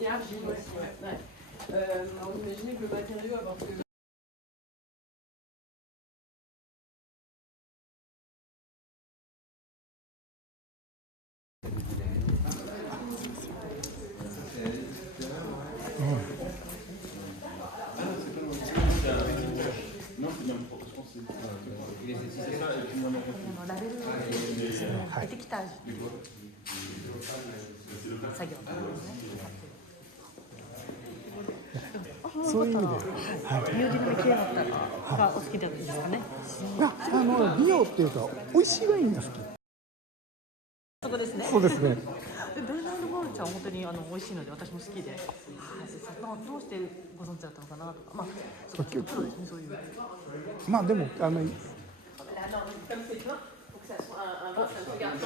Et argile aussi, ouais. Alors imaginez que le matériau apporte que...そういう意味で、はい、ミュージック系だったらがお好きなんですかね。いや美容っていうか美味しいワインが好き。そこですね。そうですね。ベルナード・ゴール茶は本当に美味しいので私も好きで、はい、どうしてご存知だったのかなとか、まあそうですね、そういう。まあでもフ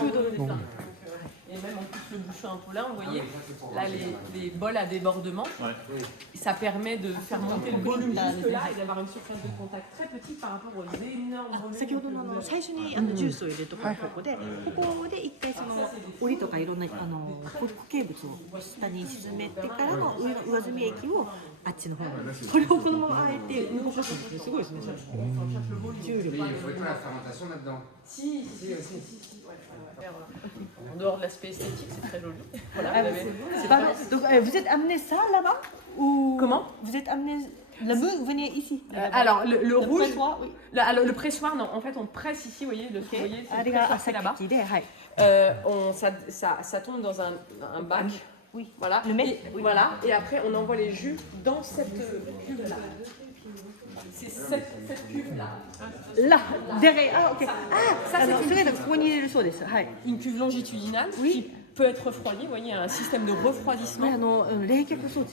ードですか。Et même en plus le bouchon un peu là, vous voyez, là les bols à débordement, ça permet de faire monter le volume jusque là et d'avoir une surface de contact très petite par rapport aux énormes volumes. 先ほどの最初にジュースを入れるところここで、ここで一回その檻とかいろんな固形物を下に沈めてからの上の上澄み液をあっちの方に、それをこのままあえて動かすんですね。すごいですね。重力。Si, en dehors de l'aspect esthétique, c'est très joli. Voilà, Donc vous êtes amené ça là-bas ou Comment? Vous êtes amené le bout, vous venez ici. Alors le rouge, pressoir, oui. Le pressoir, non, en fait on presse ici, vous voyez, le voyez, c'est le pressoir, c'est là-bas. Ça tombe dans un bac. Oui. Voilà. Voilà. Et après on envoie les jus dans cette cuve-là. C'est cette cuve-là. Là, derrière. Ah, ok. Ah, ça c'est une cuve longitudinale qui peut être refroidie. Vous voyez, un système de refroidissement.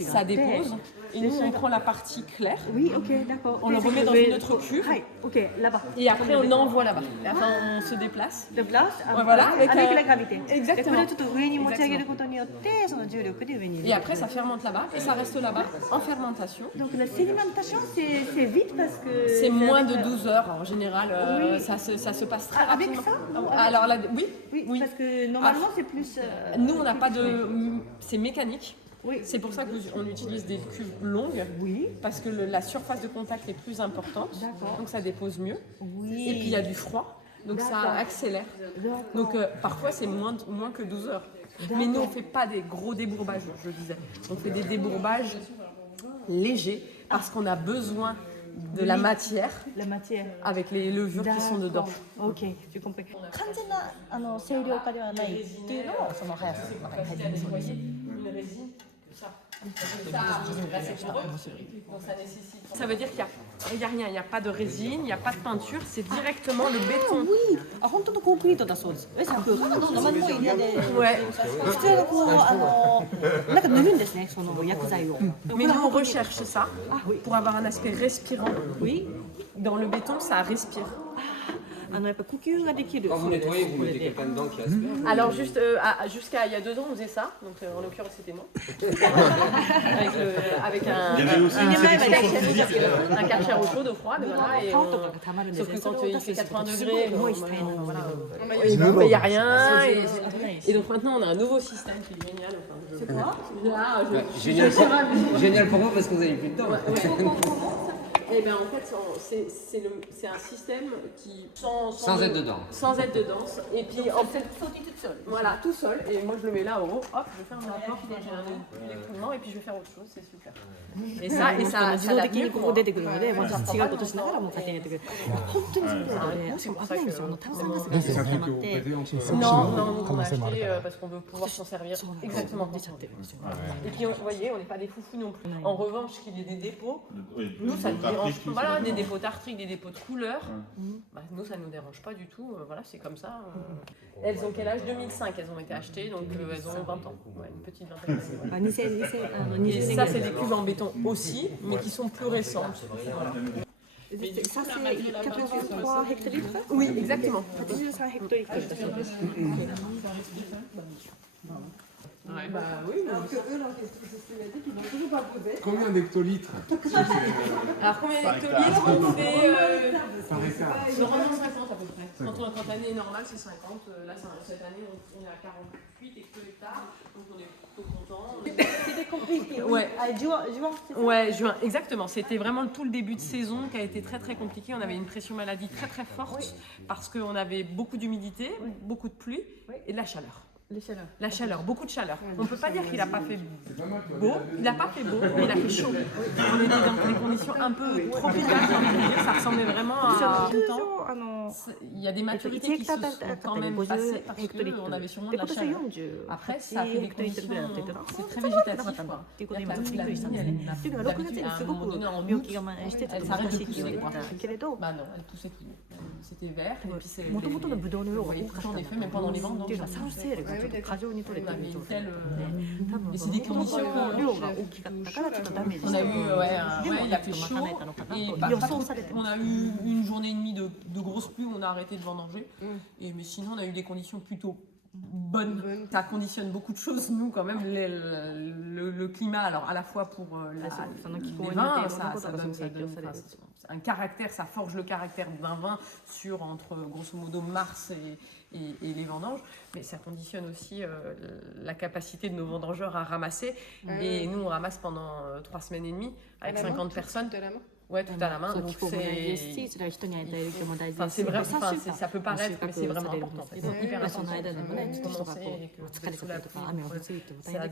Ça dépose. Et nous, on prend la partie claire. Oui, ok, d'accord. On le remet dans une autre cuve. Ok, là-bas. Et après, on envoie là-bas. Et enfin, on se déplace. Voilà, avec la gravité. Exactement. Et après, ça fermente là-bas et ça reste là-bas en fermentation. Donc la sédimentation, c'est vite parce que... C'est moins de 12 heures en général. Ça se passe très rapidement. Avec ça Alors là, oui. Parce que normalement, c'est plus... Nous, on n'a pas de... C'est mécanique. Oui. C'est pour ça qu'on utilise des cuves longues, parce que la surface de contact est plus importante, donc ça dépose mieux. Oui. Et puis il y a du froid, donc ça accélère. Donc parfois c'est moins que 12 heures. Mais nous on ne fait pas des gros débourbages, je disais. On fait des débourbages légers parce qu'on a besoin de la matière avec les levures qui sont dedans. Ok, j'ai compris. 完全な清涼化ではないっていうのもその速さの中に入ってます。Une résine, ça. Ça veut dire qu'il n'y a rien, il n'y a pas de résine, il n'y a pas de peinture, c'est directement le béton. Oui, 本当のコンクリートだそうです。生っぽい嫌で、 Ouais. 普通のこうなんか塗るんですね、その薬剤を。 Mais nous on recherche ça pour avoir un aspect respirant. Oui. Dans le béton, ça respire. やっぱ呼吸ができる。 Quand vous nettoyez, vous mettez quelqu'un dedans qui aspire. Alors jusqu'à il y a 2 ans, on faisait ça. Donc en l'occurrence, c'était moi. avec un Karcher au chaud, au froid, voilà. Et sauf que quand il fait 80 degrés, il n'y a rien. Et donc maintenant, on a un nouveau système qui est génial. C'est quoi? Génial pour moi parce que vous avez plus de temps. Eh bien en fait, c'est un système qui sans être dedans. Sans être dedans. Et puis en fait, toute seule. Voilà, tout seul. Et moi je le mets là en haut. Hop, je ferme la porte. J'ai un écoulement et puis je vais faire autre chose. C'est super. Et ça 自動的にここ出てくるので、また違うことしながらも勝手にやってくれる。本当にそうで、しかも危ないんですよ。炭酸ガスが出てしまって。Non, on a acheté parce qu'on veut pouvoir s'en servir exactement. Et puis vous voyez, on n'est pas des foufous non plus. En revanche, qu'il y ait des dépôts, nous ça nous dérange. Voilà, des dépôts tartriques, des dépôts de couleurs. Nous ça nous dérange pas du tout. Voilà, c'est comme ça. Elles ont quel âge? 2005, elles ont été achetées, donc elles ont 20 ans. Ouais, une petite vingtaine d'années. Et ça, c'est des cuves en béton aussi, mais qui sont plus récentes. Voilà. Ça, c'est 83 hectolitres? Oui, exactement. 83 hectolitres. Ouais. Bah oui, alors que eux, leur systématique, ils n'ont toujours pas posé. Combien d'hectolitres? Alors combien d'hectolitres? On fait normalement 50 à peu près. Quand quand l'année est normale, c'est 50. Là, cette année, on est à 48 hecto-hectares. Donc, on est plutôt content. C'était compliqué. Ouais. Juin, c'est ça? Ouais, juin, exactement. C'était vraiment tout le début de saison qui a été très très compliqué. On avait une pression maladie très très forte parce qu'on avait beaucoup d'humidité, beaucoup de pluie et de la chaleur. La chaleur, beaucoup de chaleur. On ne peut pas dire qu'il n'a pas fait beau, il n'a pas fait beau, mais il a fait chaud. On était dans des conditions un peu tropicales, ça ressemblait vraiment à tout le temps. Il y a des maturités qui se sont quand même passées parce qu'on avait sûrement de la chaleur. Après, ça fait des conditions, c'est très végétatif. Quoi. La vigne, d'habitude, à un moment donné, en août, elle s'arrête de pousser. Bah non, elle poussait plus. C'était vert, et puis c'est vous voyez tout le temps des feuilles, même pendant les vendanges. Mais c'est des conditions. On a eu, il a fait chaud, et on a eu une journée et demie de grosses pluies où on a arrêté de vendanger. Mais sinon, on a eu des conditions plutôt bonnes. Ça conditionne beaucoup de choses, nous, quand même, le climat. Alors, à la fois pour les vins, ça donne un caractère, ça forge le caractère d'un vin sur entre grosso modo mars et les vendanges, mais ça conditionne aussi la capacité de nos vendangeurs à ramasser. Et nous, on ramasse pendant 3 semaines et demie avec 50 personnes. Ouais, tout à la main. Donc c'est vrai, ça peut paraître, mais c'est vraiment important. C'est hyper important.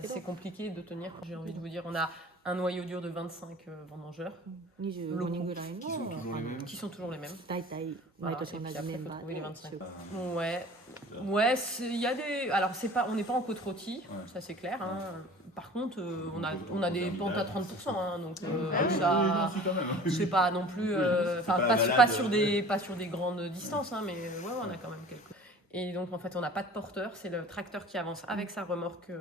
C'est compliqué de tenir. J'ai envie de vous dire, on a un noyau dur de 25 vendangeurs locaux qui sont toujours les mêmes. Voilà, et puis après, il faut trouver les 25. Ouais, il y a des. Alors, on n'est pas en côte rôtie, ça c'est clair. Hein. Par contre, on a des pentes à 30%, hein, donc ça, je sais pas non plus, pas sur des grandes distances, hein, mais ouais, on a quand même quelques. Et donc en fait, on n'a pas de porteur, c'est le tracteur qui avance avec sa remorque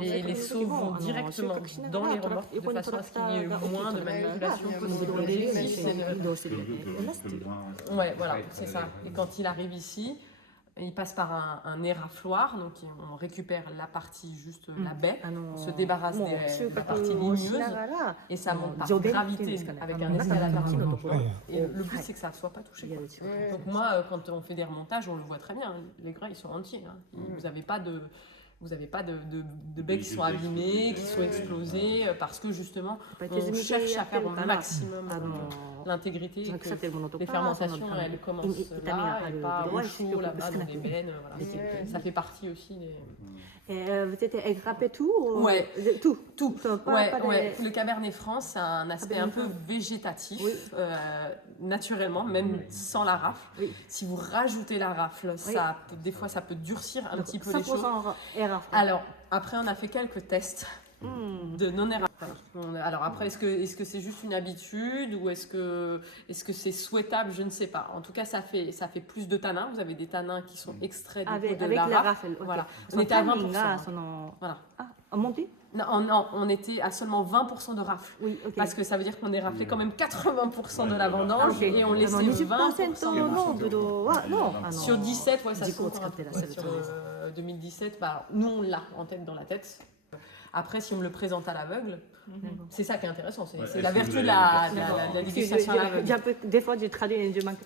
et les seaux vont directement dans les remorques de façon à ce qu'il y ait moins de manipulation possible. Ouais, voilà, c'est ça. Et quand il arrive ici, il passe par un érafloir, donc on récupère la partie juste la baie, on se débarrasse de la partie ligneuse et ça monte par gravité avec un escalator. Et le but c'est que ça ne soit pas touché. Donc moi, quand on fait des remontages, on le voit très bien, les grains ils sont entiers. Hein. Vous n'avez pas de baies qui sont abîmées, qui sont explosées, parce que justement, on cherche à faire au maximum l'intégrité. Les fermentations, elles commencent là, et pas au chaud, là-bas, dans les bennes. Voilà. Ça fait partie aussi des... Vous êtes égrappé tout Ouais, tout. Ouais. Le Cabernet France, c'est un aspect un peu végétatif, naturellement, même sans la rafle. Si vous rajoutez la rafle, des fois ça peut durcir un petit peu les choses. Alors, après, on a fait quelques tests de non-éraflage. Alors après, est-ce que c'est juste une habitude ou est-ce que c'est souhaitable? Je ne sais pas. En tout cas, ça fait plus de tanins. Vous avez des tanins qui sont extraits de la rafle. Voilà. On était à 20%. Voilà. Non, on était à seulement 20% de rafle. Parce que ça veut dire qu'on est raflé quand même 80% de la vendange et on laissait 20% de sur 17, ça se compte. Sur 2017, nous on l'a en tête dans la tête. Après, si on me le présente à l'aveugle, c'est ça qui est intéressant, c'est la vertu de la dégustation à l'aveugle. Des fois, j'ai traduit et je manque.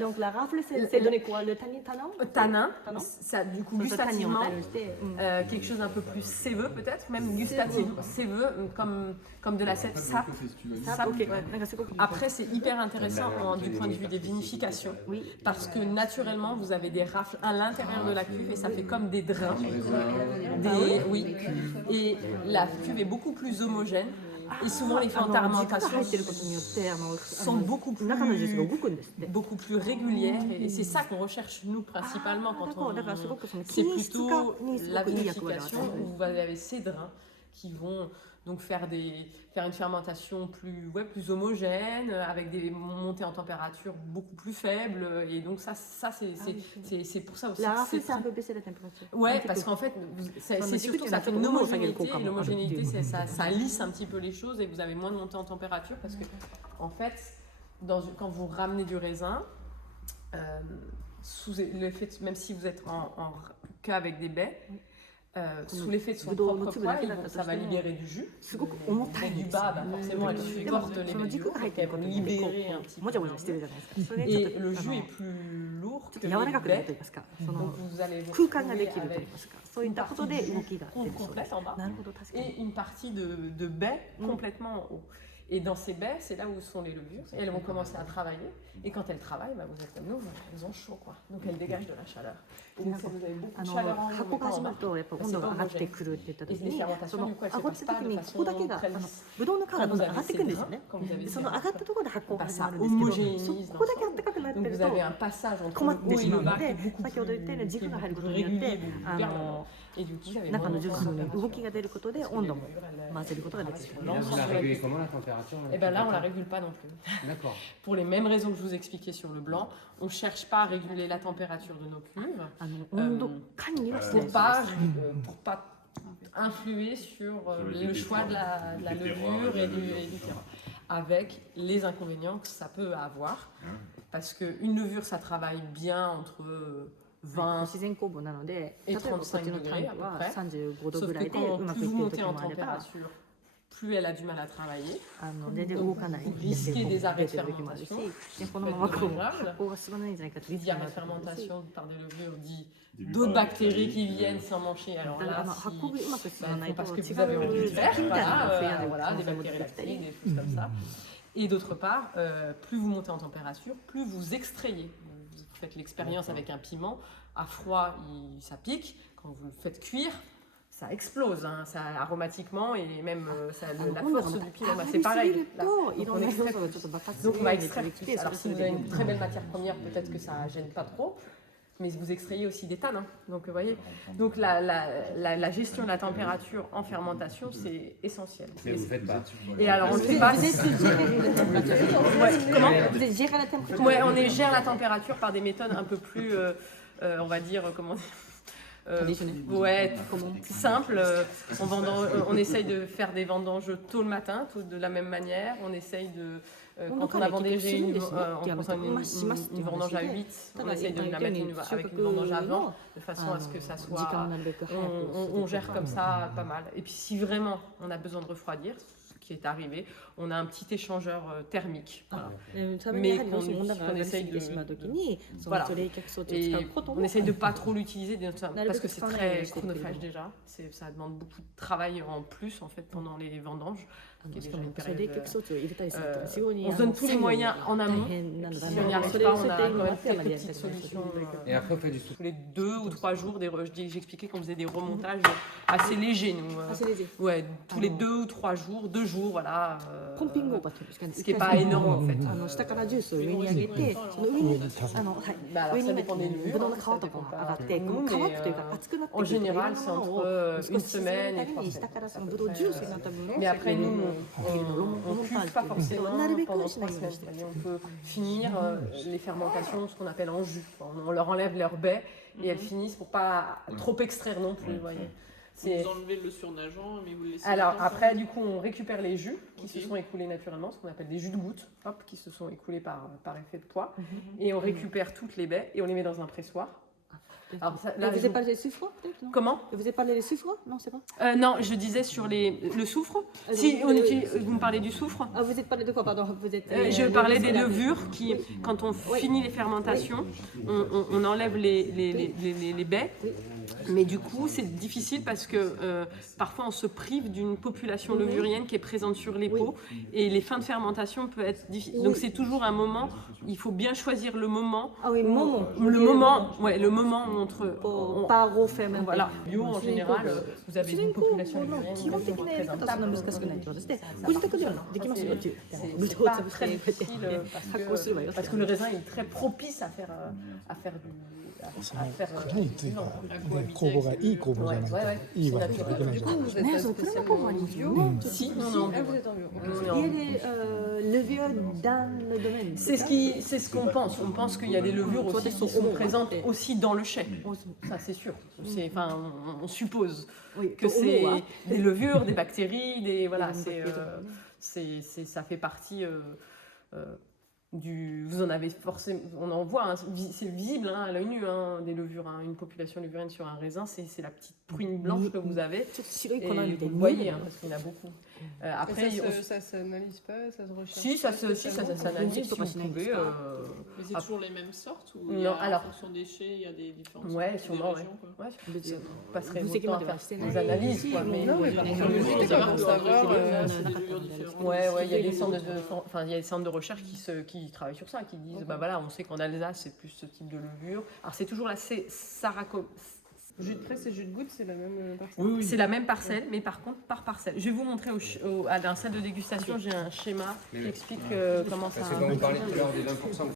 Donc, la rafle, c'est donné quoi? Le tanin? Ça, du coup, gustativement, quelque chose d'un peu plus séveux, peut-être, même gustatif, séveux, comme de la sap. Après, c'est hyper intéressant du point de vue des vinifications, parce que naturellement, vous avez des rafles à l'intérieur de la cuve et ça fait comme des drains. Et la cuve est beaucoup plus homogène. Et souvent les fermentations sont beaucoup plus régulières et c'est ça qu'on recherche nous principalement quand on... C'est plutôt la vinification où vous avez ces drains qui vont donc faire une fermentation plus homogène, avec des montées en température beaucoup plus faibles. Et donc ça c'est pour ça aussi. La rafle, ça peut baisser la température. Ouais, parce qu'en fait, c'est surtout ça fait une homogénéité. Et l'homogénéité, ça lisse un petit peu les choses et vous avez moins de montée en température parce que, en fait, quand vous ramenez du raisin, sous le fait, même si vous êtes qu'avec des baies, sous l'effet de son propre poids, ça va libérer du jus. Et du bas, forcément, elle supporte les jus, donc elle va libérer un petit peu. Et le jus est plus lourd que les baies, donc vous allez vous retrouver avec une partie de jus complète en bas et une partie de baies complètement en haut. Et dans ces baies, c'est là où sont les levures, et elles vont commencer à travailler. Et quand elles travaillent, vous êtes comme nous, elles ont chaud, quoi. Donc elles dégagent de la chaleur. Et donc, vous avez beaucoup de chaleur en haut, 箱が始まるとやっぱ温度が上がってくるって言った時 Et les に、そ fermentations, の du coup, elles 上 se がった時 passent pas de に façon ここだけが très lisse. ブドウの皮が Quand どん vous どん上が avez ってい ces くんですよ grains, ね。 quand vous avez で ces その上がった grains, ところで発酵が始ま ça るんですけど、 homogénéise そ dans こ le だけ暖かくなって Donc る vous と avez un passage entre 困っ le て haut し et ま le うの bas qui est で、 beaucoup 先ほど言ったように軸が入ることによって régulier, vers le haut. Et du coup, vous avez 中の vraiment ジュースの動きが出ることで温度も混ぜることができる。 Et là, vous la régulez comment la température Et bien là, on ne la régule pas non plus. D'accord. Pour les mêmes raisons que je vous expliquais sur le blanc, on ne cherche pas à réguler la température de nos cuves 温度管理はしてない pour pas influer sur le choix de la levure et du terroir. Avec les inconvénients que ça peut avoir. Parce qu'une levure, ça travaille bien entre 20 自然酵母なので、例 et えばこっち 35 のタン degrés ク à peu は près. 35度 Sauf ぐら que いで quand うまく plus い vous ってる montez 時 en もあれば、 température, plus elle a du mal à travailler. 全然動かない risquer des arrêts de 出てる時もあるし、 fermentation. でこのままこう発酵が進まないんじゃないかってリスク Les があ arrêts る de と思うし、 fermentation par des levures dit d'autres bactéries qui viennent s'en manger. Alors だから là, 発酵がうまく進まないと parce que 違 vous avez envie de う faire, 菌みたいなのが増える voilà, 可能 des 性も出 bactéries てきた lactiques, り、 des choses comme ça. Et d'autre part, plus vous montez en température, plus vous extrayez. Vous faites l'expérience avec un piment, à froid, ça pique. Quand vous le faites cuire, ça explose, hein, ça, aromatiquement, et même la force du piment, c'est pareil. Là. Donc, on extrait plus. Donc on va extraire plus. Alors si vous avez une très belle matière première, peut-être que ça ne gêne pas trop. Mais vous extrayez aussi des tanins. Donc, vous voyez, donc la gestion de la température en fermentation, c'est essentiel. Mais vous ne faites pas. Et alors, on ne fait pas. Comment ? vous êtes géré la température. Ouais, on gère la température par des méthodes un peu plus, on va dire, comment dire, ouais, simple. On essaye de faire des vendanges tôt le matin, de la même manière. On essaye de, quand on a vendangé une vendange à 8, on essaye de la mettre avec une vendange avant, de façon à ce que ça soit. On gère comme ça pas mal. Et puis si vraiment on a besoin de refroidir, ce qui est arrivé, on a un petit échangeur thermique. Voilà. Mais qu'on essaye de. Voilà. Et on essaye de pas trop l'utiliser parce que c'est très chronophage déjà. Ça demande beaucoup de travail en plus en fait pendant les vendanges. Qui est déjà une période, on se donne tous les moyens en amont. Si on n'y arrive pas, on a quand même quelques petites solutions. Et après, on fait du sous. Tous les 2 ou 3 jours, j'expliquais qu'on faisait des remontages assez légers, nous. Ouais, tous les 2 ou 3 jours, 2 jours, voilà. Ce qui n'est pas énorme en fait. 下からジュースを上に上げて、その上に上に ça dépend des levures. ブドウの皮とかが上がって、この皮というか熱くなってく En るといろん général, な c'est ものを entre 少 une し沈め semaine る et ため 3 に下 semaines. からそのブドウジュースになった分を Mais après, nous, on ロ ne モンター cuve ジ pas ュっていう forcément なるべく pendant し 3 ないようにし semaines. て On peut finir les fermentations, ce qu'on appelle en jus. On leur enlève leur baie et elles finissent pour pas trop extraire non plus. Vous voyez. Vous enlevez le surnageant, mais vous le laissez. Alors après, du coup, on récupère les jus qui se sont écoulés naturellement, ce qu'on appelle des jus de goutte, qui se sont écoulés par effet de poids. Et on récupère toutes les baies et on les met dans un pressoir. Alors, ça, là, vous avez parlé des soufres peut-être, non? Comment? Vous avez parlé des soufres? Non, c'est pas. Non, je disais sur le soufre. Si on utilise, vous me parlez du soufre? Ah, vous êtes parlé de quoi, pardon? Vous êtes, je parlais des levures qui, quand on finit les fermentations, on enlève les baies. Mais du coup, c'est difficile parce que parfois on se prive d'une population levurienne qui est présente sur les pots et les fins de fermentation peuvent être difficiles. Donc c'est toujours un moment, il faut bien choisir le moment. Ah oui, moment. Le moment où entre. Pas refermenter. Voilà. Bio en général, vous avez une population levurienne 基本的なやり方はそんな難しくないってことですね。ご C'est 自宅ではできますよっていう。ブドウを pas 潰し très てこうやって difficile 発酵すればよ。 parce que le raisin est très propice à faire du 蔵についた酵母がいい酵母じゃないといいわけにはいけないじゃないですか。ね、そう、蔵の酵母ありますよね。 Si, non, Ah, non. vous êtes en bio. Il y a des levures dans le domaine. C'est ce qu'on pense. On pense qu'il y a des levures aussi qui sont présentes aussi dans le chai. Ça, c'est sûr. Enfin, on suppose que c'est des levures, des bactéries, des voilà. Ça fait partie vous en avez forcément, on en voit, hein, c'est visible hein, à l'œil nu, hein, des levures, hein, une population levurienne sur un raisin, c'est la petite prune blanche que vous avez. Et vous voyez, hein, parce qu'il y en a beaucoup. Après, ça s'analyse pas, ça se recherche. Si, ça s'analyse, si vous pouvez. Mais c'est toujours les mêmes sortes ou non, alors, en fonction des déchets, il y a des différences. Ouais, sûrement, ouais. Vous passerez votre temps à faire des analyses, quoi. Mais non, mais par contre, juste pour savoir, ouais, il y a des centres de recherche qui travaillent sur ça, qui disent, bah voilà, on sait qu'en Alsace, c'est plus ce type de levure. Alors, c'est toujours la Saraco. Jus de presse et jus de goutte, c'est la même parcelle. Oui, c'est la même parcelle, mais par contre par parcelle. Je vais vous montrer à un salle de dégustation, j'ai un schéma qui explique comment ça. Parce que quand vous parlez tout à l'heure des 20%.